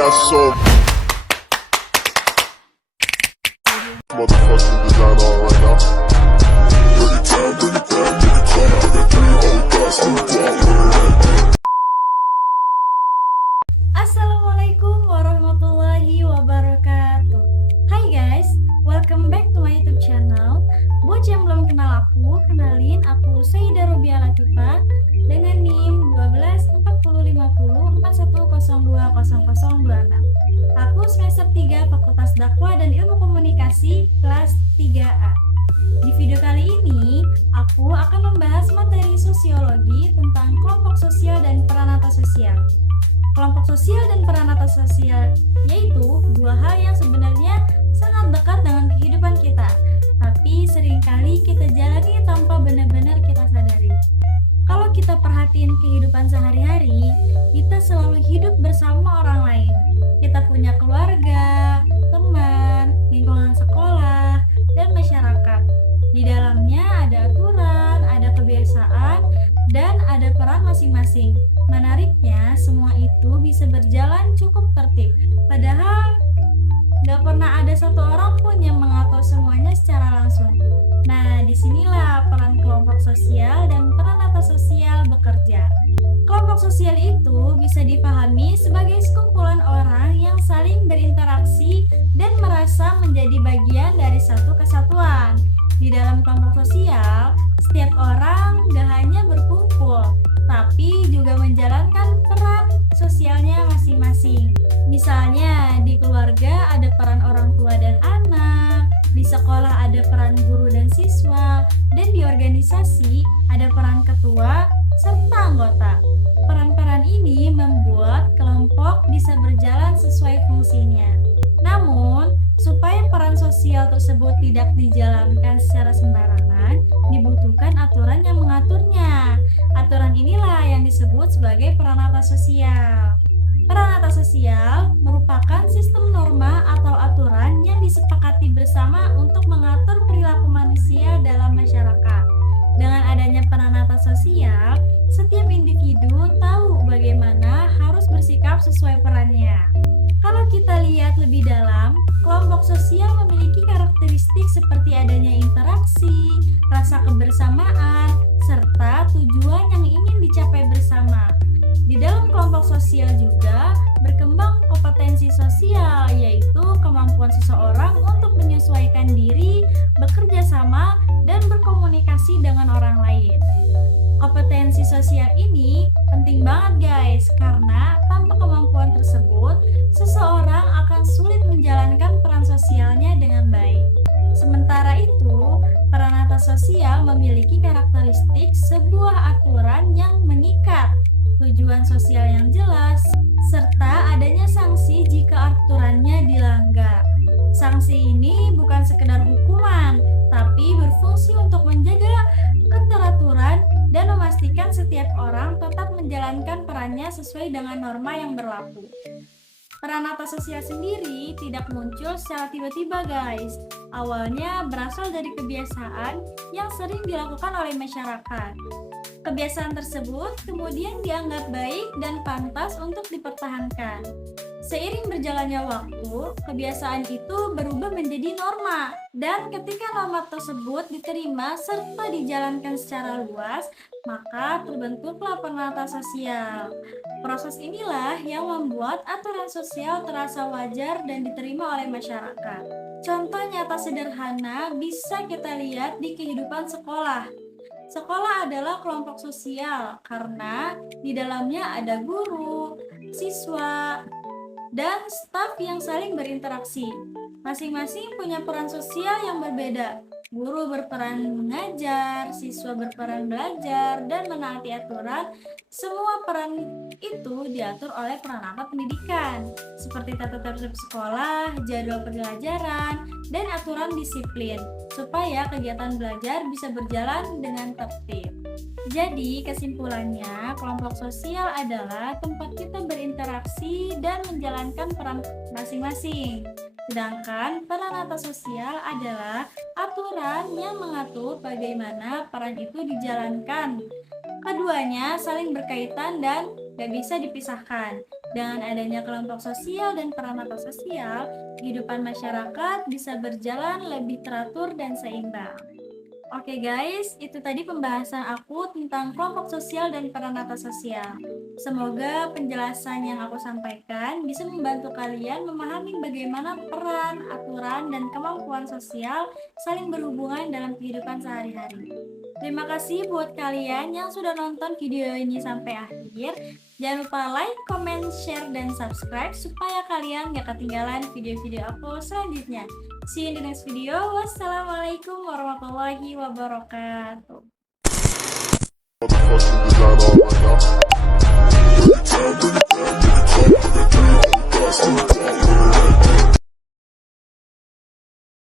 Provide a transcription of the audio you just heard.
got so motherfucking design on right now. Bring it down, bring it down, bring it down. I got 3 old thoughts to Assalamualaikum warahmatullahi wabarakatuh. Hai guys, welcome back to my YouTube channel. Buat yang belum kenal aku, kenalin aku Sayyidah Rubiah Latifah dengan NIM 12405041020026. Aku semester 3 Fakultas Dakwah dan Ilmu Komunikasi kelas 3A. Di video kali ini, aku akan membahas materi sosiologi tentang kelompok sosial dan peranata sosial. Kelompok sosial dan peranata sosial yaitu dua hal yang sebenarnya sangat dekat dengan kehidupan kita, tapi seringkali kita jalani tanpa benar-benar kita sadari. Kalau kita perhatiin kehidupan sehari-hari, kita selalu hidup bersama orang lain. Kita punya keluarga, teman, lingkungan sekolah, dan masyarakat. Di dalamnya ada aturan, ada kebiasaan, dan ada peran masing-masing. Menariknya, semua itu bisa berjalan cukup tertib. Padahal, gak pernah ada satu orang pun yang mengatur semuanya secara langsung. Nah, disinilah peran kelompok sosial dan peranata sosial bekerja. Kelompok sosial itu bisa dipahami sebagai sekumpulan orang yang saling berinteraksi dan merasa menjadi bagian dari satu kesatuan. Di dalam kelompok sosial, setiap orang gak hanya berkumpul, tapi juga menjalankan peran sosialnya masing-masing. Misalnya, di keluarga ada peran orang tua dan anak, di sekolah ada peran guru dan siswa, dan di organisasi ada peran ketua serta anggota. Peran-peran ini membuat kelompok bisa berjalan sesuai fungsinya. Namun, supaya peran sosial tersebut tidak dijalankan secara sembarangan, dibutuhkan aturan yang mengaturnya. Aturan inilah yang disebut sebagai peranata sosial. Peranata sosial merupakan sistem norma atau aturan yang disepakati bersama untuk mengatur perilaku manusia dalam masyarakat. Dengan adanya peranata sosial, setiap individu tahu bagaimana harus bersikap sesuai perannya. Kalau kita lihat lebih dalam, kelompok sosial memiliki karakteristik seperti adanya interaksi, rasa kebersamaan, serta tujuan yang ingin dicapai bersama. Di dalam kelompok sosial juga berkembang kompetensi sosial, yaitu kemampuan seseorang untuk menyesuaikan diri, bekerja sama, dan berkomunikasi dengan orang lain. Kompetensi sosial ini penting banget guys, karena tanpa kemampuan tersebut, seseorang akan sulit menjalankan peran sosialnya dengan baik. Sementara itu, peranata sosial memiliki karakteristik sebuah aturan yang mengikat, tujuan sosial yang jelas, serta adanya sanksi jika aturannya dilanggar. Sanksi ini bukan sekedar hukuman, tapi berfungsi untuk menjaga keteraturan dan memastikan setiap orang tetap menjalankan perannya sesuai dengan norma yang berlaku. Peranata sosial sendiri tidak muncul secara tiba-tiba guys. Awalnya berasal dari kebiasaan yang sering dilakukan oleh masyarakat. Kebiasaan tersebut kemudian dianggap baik dan pantas untuk dipertahankan. Seiring berjalannya waktu, kebiasaan itu berubah menjadi norma, dan ketika norma tersebut diterima serta dijalankan secara luas, maka terbentuklah peranata sosial. Proses inilah yang membuat aturan sosial terasa wajar dan diterima oleh masyarakat. Contoh nyata sederhana bisa kita lihat di kehidupan sekolah. Sekolah adalah kelompok sosial karena di dalamnya ada guru, siswa, dan staf yang saling berinteraksi. Masing-masing punya peran sosial yang berbeda. Guru berperan mengajar, siswa berperan belajar, dan menaati aturan. Semua peran itu diatur oleh peranata pendidikan, seperti tata tertib sekolah, jadwal pembelajaran, dan aturan disiplin, supaya kegiatan belajar bisa berjalan dengan tertib. Jadi, kesimpulannya, kelompok sosial adalah tempat kita berinteraksi dan menjalankan peran masing-masing. Sedangkan peranata sosial adalah aturan yang mengatur bagaimana peran itu dijalankan. Keduanya saling berkaitan dan gak bisa dipisahkan. Dengan adanya kelompok sosial dan peran sosial, kehidupan masyarakat bisa berjalan lebih teratur dan seimbang. Oke guys, itu tadi pembahasan aku tentang kelompok sosial dan peran sosial. Semoga penjelasan yang aku sampaikan bisa membantu kalian memahami bagaimana peran, aturan, dan kemampuan sosial saling berhubungan dalam kehidupan sehari-hari. Terima kasih buat kalian yang sudah nonton video ini sampai akhir. Jangan lupa like, comment, share, dan subscribe supaya kalian gak ketinggalan video-video aku selanjutnya. See you in the next video. Wassalamualaikum warahmatullahi wabarakatuh. Motherfucking design all right now. Bring it down, bring it down, bring it down. I got 3 on the dust.